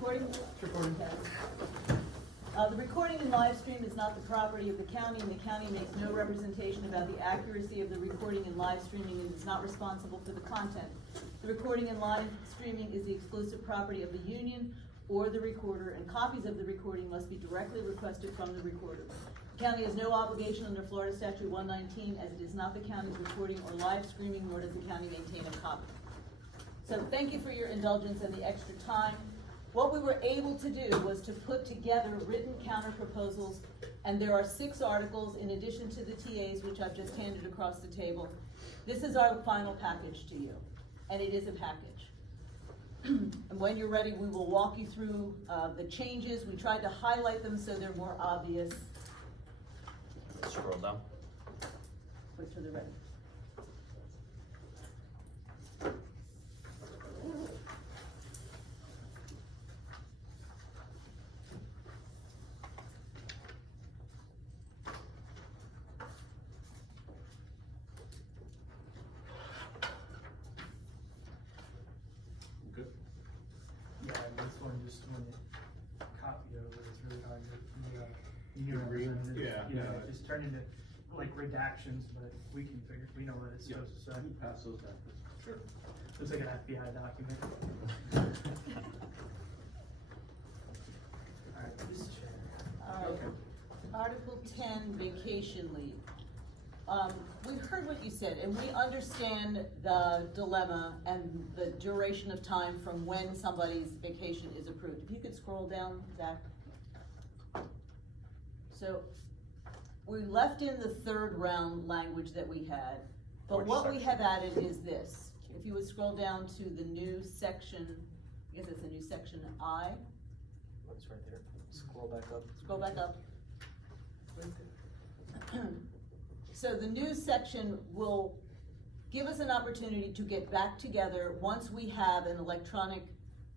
recording? Recording. Okay. The recording and live stream is not the property of the county, and the county makes no representation about the accuracy of the recording and live streaming and is not responsible for the content. The recording and live streaming is the exclusive property of the union or the recorder, and copies of the recording must be directly requested from the recorder. The county has no obligation under Florida Statute 119, as it is not the county's recording or live streaming, nor does the county maintain a copy. So thank you for your indulgence and the extra time. What we were able to do was to put together written counter proposals, and there are 6 articles in addition to the TAs, which I've just handed across the table. This is our final package to you, and it is a package. And when you're ready, we will walk you through the changes. We tried to highlight them so they're more obvious. Scroll down. Wait till they're ready. Yeah, and this one, just when you copy over, it's really hard to, you know, Read, it just turn into like redactions, but we can figure, we know what it's supposed to say. Pass those back. Sure. Looks like an FBI document. Alright, this chair. All right. Article 10, vacation leave. We heard what you said, and we understand the dilemma and the duration of time from when somebody's vacation is approved. If you could scroll down, Zach. So, we left in the 3rd round language that we had, but Which what we section? have added is this. If you would scroll down to the new section, I guess it's a new section I. It's right there. Scroll back up. Scroll back up. So the new section will give us an opportunity to get back together once we have an electronic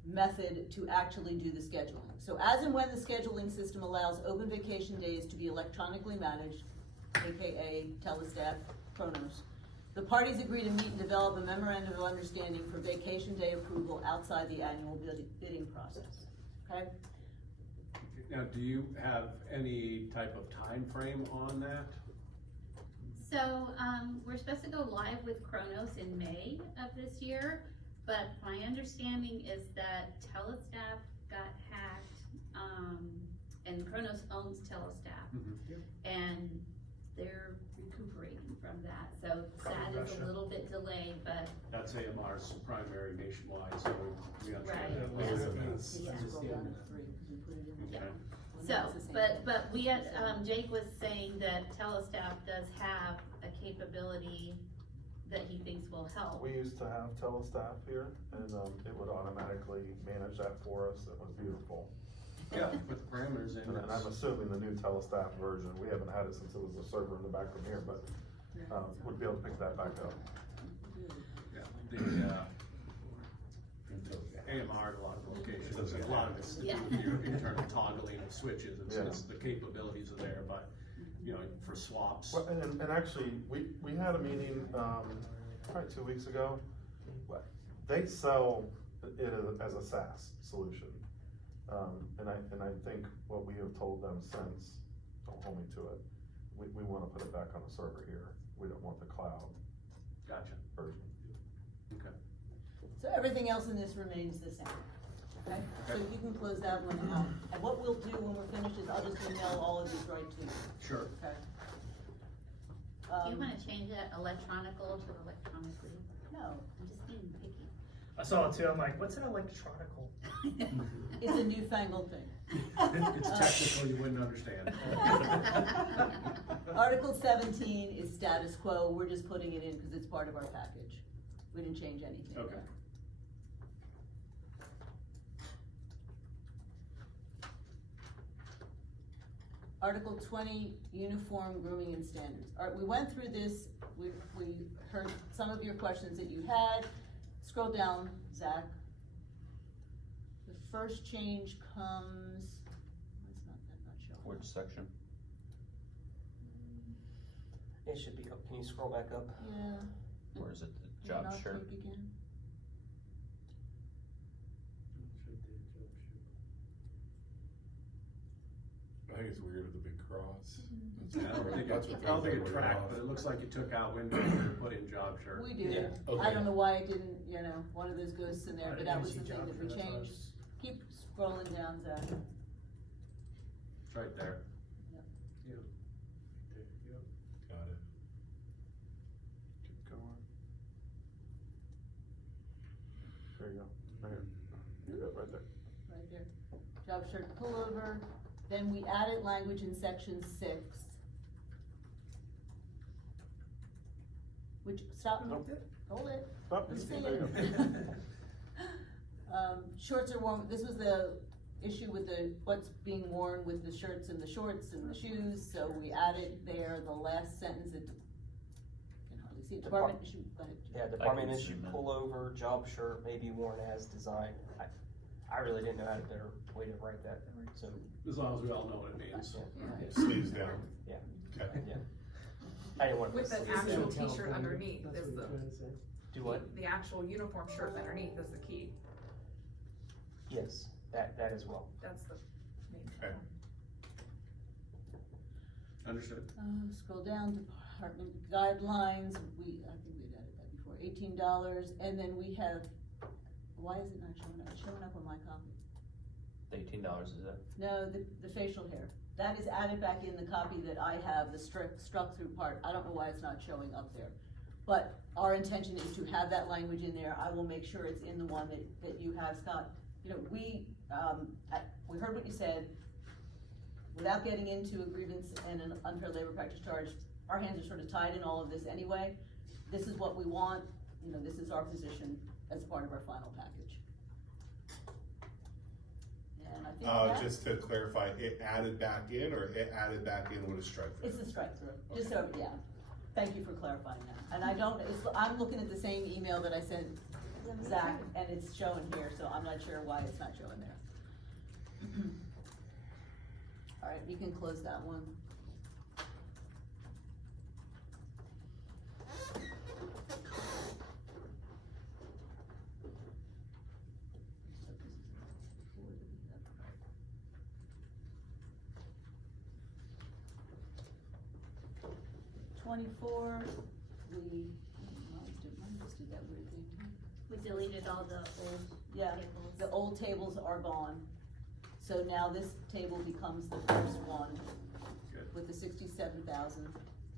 method to actually do the scheduling. So as and when the scheduling system allows open vacation days to be electronically managed, AKA Telestaff, Kronos, the parties agree to meet and develop a memorandum of understanding for vacation day approval outside the annual bidding process, okay? Now, do you have any type of time frame on that? So, we're supposed to go live with Kronos in May of this year, but my understanding is that Telestaff got hacked, and Kronos owns Telestaff, and they're recuperating from that, so Probably that is Russia. a little bit delayed, but That's AMR's primary nationwide, so we understand that. Right, Yeah. Scroll down to 3, because we put it in there. Okay. so, but we had, Jake was saying that Telestaff does have a capability that he thinks will help. We used to have Telestaff here, and it would automatically manage that for us. It was beautiful. Yeah, put the parameters in. And I'm assuming the new Telestaff version, we haven't had it since it was a server in the back room here, but we'd be able to pick that back up. Yeah, the AMR at a lot of locations, a lot of it's to do with your internal toggling of switches, it's the capabilities are there, but, you know, for swaps. Well, and actually, we had a meeting, probably 2 weeks ago. They sell it as a SaaS solution. And I think what we have told them since, don't hold me to it, we wanna put it back on the server here. We don't want the cloud Gotcha. version. Okay. So everything else in this remains the same, okay? So you can close that one out. And what we'll do when we're finished is I'll just email all of these right to you, Sure. okay? Do you wanna change that electronical to electronically? No, I'm just being picky. I saw it too, I'm like, what's an electronical? it's a newfangled thing. It's technical, you wouldn't understand. Article 17 is status quo, we're just putting it in because it's part of our package. We didn't change anything. Okay. Article 20, uniform grooming and standards. All right, we went through this, we heard some of your questions that you had. Scroll down, Zach. The first change comes, it's not showing. Which section? It should be, can you scroll back up? Yeah. Or is it the Can you job not share? click again? think it's weird with the big cross. I don't think it tracked, but it looks like you took out window and put in job shirt. We did. Yeah. I don't know why it didn't, one of those ghosts in there, I but didn't that was see the thing job that we shirt, that's why I changed. was- Keep scrolling down, Zach. It's right there. Yeah. Got it. Keep going. There you go, right here. You got it right there. Right there. Job shirt pullover. Then we added language in section 6. Which, stop, Nope. hold it. Stop. Let's see There you it. go. Shorts are worn, this was the issue with what's being worn with the shirts and the shorts and the shoes, so we added there the last sentence, it, can hardly see it, department issue, go ahead. Yeah, department can issue assume that. pullover, job shirt may be worn as designed. I really didn't know how to better way to write that, so, As long as we all know what it means. Sleeves down. yeah, Okay. yeah. I didn't want to. With the sleeves actual down. t-shirt underneath That's is what the, you're trying to say. Do what? the actual uniform shirt underneath is the key. Yes, that as well. That's the main. Okay. Understood. Scroll down, department guidelines, I think we'd added that before, $18, and then we have, why is it not showing up? It's showing up on my copy. The $18 is it? No, the facial hair. That is added back in the copy that I have, the struck through part. I don't know why it's not showing up there. But our intention is to have that language in there. I will make sure it's in the one that you have, Scott. We heard what you said. Without getting into a grievance and an unfair labor practice charge, our hands are sort of tied in all of this anyway. This is what we want, this is our position as part of our final package. And I think that, Just to clarify, it added back in, or it added back in with a strike through? it's the strike through, just so, yeah. Thank you for clarifying that. And I'm looking at the same email that I sent Zach, and it's showing here, so I'm not sure why it's not showing there. All right, you can close that one. $24, mine just did that weird thing. We deleted all the old Yeah, tables. the old tables are gone. So now this table becomes the first one Good. with the 67,000.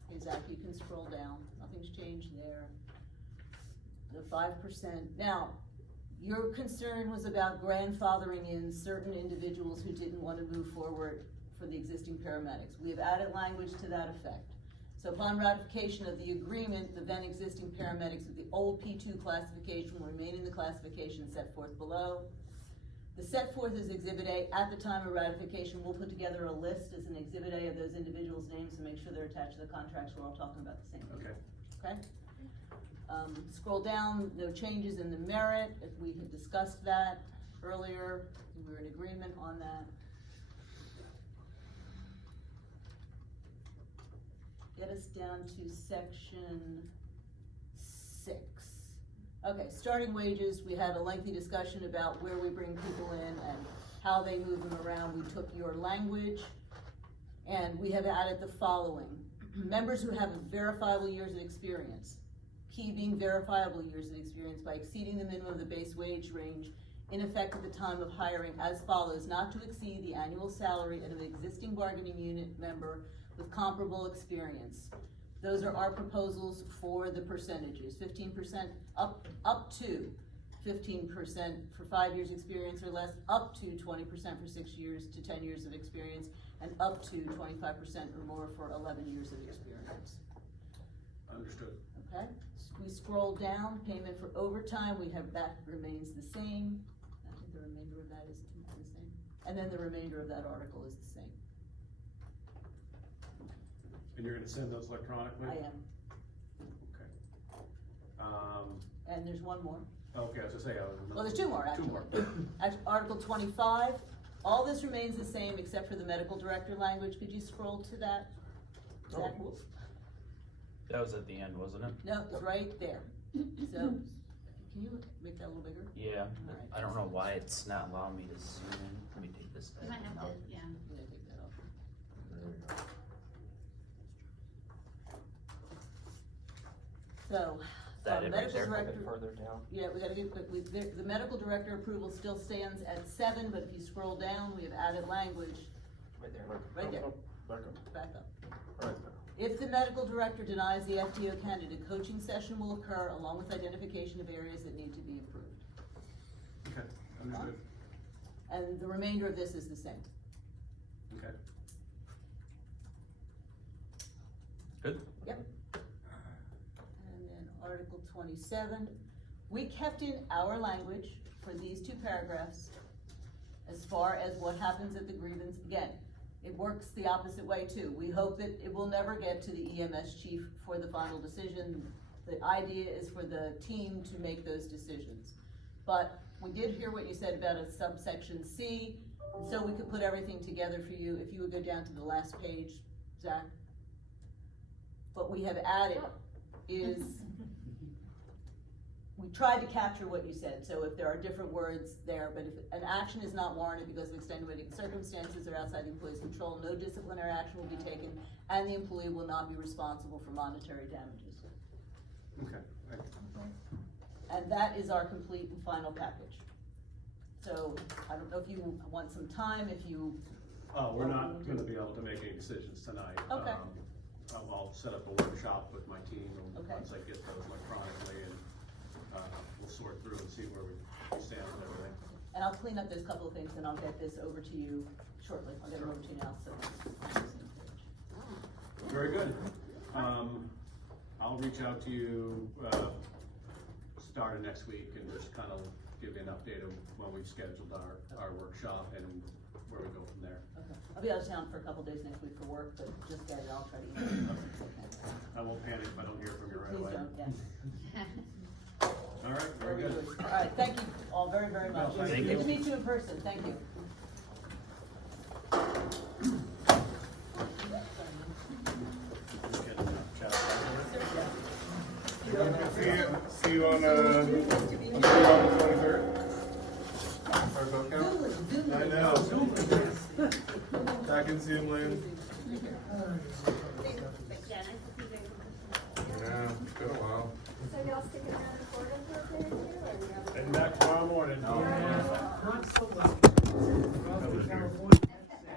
Okay, Zach, you can scroll down. Nothing's changed there. The 5%. Now, your concern was about grandfathering in certain individuals who didn't want to move forward for the existing paramedics. We have added language to that effect. So upon ratification of the agreement, the then existing paramedics with the old P2 classification will remain in the classification set forth below. The set forth is Exhibit A. At the time of ratification, we'll put together a list as an Exhibit A of those individuals' names to make sure they're attached to the contracts. We're all talking about the same thing. Okay. Okay? Scroll down, no changes in the merit. If we had discussed that earlier, we were in agreement on that. Get us down to section 6. Okay, starting wages, we had a lengthy discussion about where we bring people in and how they move them around. We took your language and we have added the following. Members who have verifiable years of experience. Key being verifiable years of experience by exceeding the minimum of the base wage range in effect at the time of hiring as follows, not to exceed the annual salary of an existing bargaining unit member with comparable experience. Those are our proposals for the percentages, 15% up to 15% for 5 years experience or less, up to 20% for 6 years to 10 years of experience, and up to 25% or more for 11 years of experience. Understood. Okay, we scroll down, payment for overtime, we have that remains the same. I think the remainder of that is the same. And then the remainder of that article is the same. And you're gonna send those electronically? I am. Okay. And there's one more. Okay, I was gonna say, Well, there's two more, actually. Two more. Article 25, all this remains the same except for the medical director language. Could you scroll to that? Zach? That was at the end, wasn't it? No, it's right there. So, can you make that a little bigger? Yeah, Alright. I don't know why it's not allowing me to zoom in. Let me take this You might have out. to, yeah. I'm gonna take that off. So, That it right medical there? A director. bit further down. Yeah, we gotta get, but the medical director approval still stands at 7, but if you scroll down, we have added language, Right there. right there, Back up, back up. right there. If the medical director denies the FTO candidate, coaching session will occur along with identification of areas that need to be improved. Okay, understood, And the remainder of this is the same. okay. Good? Yep. And then Article 27, we kept in our language for these 2 paragraphs as far as what happens at the grievance. Again, it works the opposite way too. We hope that it will never get to the EMS chief for the final decision. The idea is for the team to make those decisions. But we did hear what you said about a subsection C, so we could put everything together for you. If you would go down to the last page, Zach. What we have added is, we tried to capture what you said, so if there are different words there, but if an action is not warranted because of extenuating circumstances or outside the employee's control, no disciplinary action will be taken, and the employee will not be responsible for monetary damages. Okay, And that is our complete and final package. So, I don't know if you want some time, if you. we're not gonna be able to make any decisions tonight. Okay. I'll set up a workshop with my team, and Okay. once I get those electronically, and, we'll sort through and see where we stand with everything. And I'll clean up those couple of things and I'll get this over to you shortly. I'll get it over to you now, so. Very good. I'll reach out to you, start of next week and just kind of give you an update of when we've scheduled our workshop and where we go from there. Okay. I'll be out of town for a couple days next week for work, but just get it, I'll try to email it. I won't panic if I don't hear from you right Please away. don't, yes. All right, very good. All right, thank you all very, very much. No, thank Good you. to meet you in person, thank you. See you on the 23rd. Our vote count? I know. Back in Zoom land.